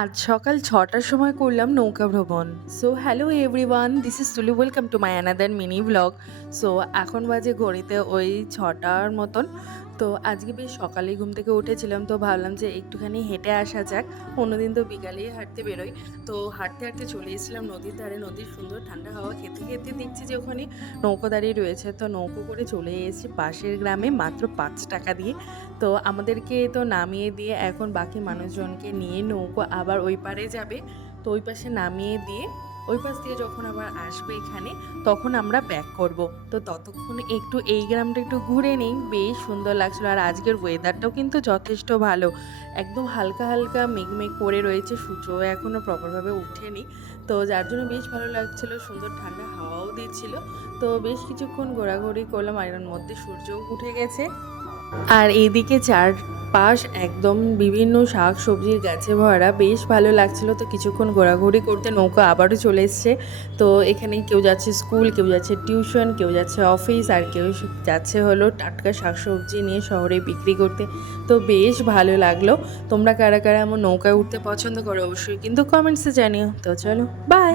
আজ সকাল ৬টার সময় করলাম নৌকা ভ্রমণ। So hello everyone, this is Tuli, welcome to my another mini vlog. So এখন বাজে ঘড়িতে ওই ৬টার মতন। তো আজকে বেশ সকালেই ঘুম থেকে উঠেছিলাম, তো ভাবলাম যে একটুখানি হেঁটে আসা যাক। অন্যদিন তো বিকালেই হাঁটতে বেরোই। তো হাঁটতে হাঁটতে চলে এসেছিলাম নদীর ধারে। নদীর সুন্দর ঠান্ডা হাওয়া খেতে খেতে দেখছি যে ওখানে নৌকো দাঁড়িয়ে রয়েছে। তো নৌকো করে চলে এসেছি পাশের গ্রামে মাত্র ৫ টাকা দিয়ে। তো আমাদেরকে তো নামিয়ে দিয়ে এখন বাকি মানুষজনকে নিয়ে নৌকো আবার ওই পারে যাবে। তো ওই পাশে নামিয়ে দিয়ে ওই পাশ দিয়ে যখন আবার আসবে এখানে, তখন আমরা ব্যাক করব। তো ততক্ষণ একটু এই গ্রামটা একটু ঘুরে নিই, বেশ সুন্দর লাগছিলো। আর আজকের ওয়েদারটাও কিন্তু যথেষ্ট ভালো, একদম হালকা হালকা মেঘমেঘ করে রয়েছে, সূর্য এখনও প্রপারভাবে উঠেনি। তো যার জন্য বেশ ভালো লাগছিলো, সুন্দর ঠান্ডা হাওয়াও দিচ্ছিল। তো বেশ কিছুক্ষণ ঘোরাঘুরি করলাম, আর এর মধ্যে সূর্যও উঠে গেছে। আর এইদিকে চারপাশ একদম বিভিন্ন শাক সবজির গাছে ভরা, বেশ ভালো লাগছিল। তো কিছুক্ষণ ঘোরাঘুরি করতে নৌকা আবারও চলে এসছে। তো এখানে কেউ যাচ্ছে স্কুল, কেউ যাচ্ছে টিউশন, কেউ যাচ্ছে অফিস, আর কেউ যাচ্ছে হলো টাটকা শাক সবজি নিয়ে শহরে বিক্রি করতে। তো বেশ ভালো লাগলো। তোমরা কারা কারা এমন নৌকায় উঠতে পছন্দ করো অবশ্যই কিন্তু কমেন্টসে জানিও। তো চলো, বাই।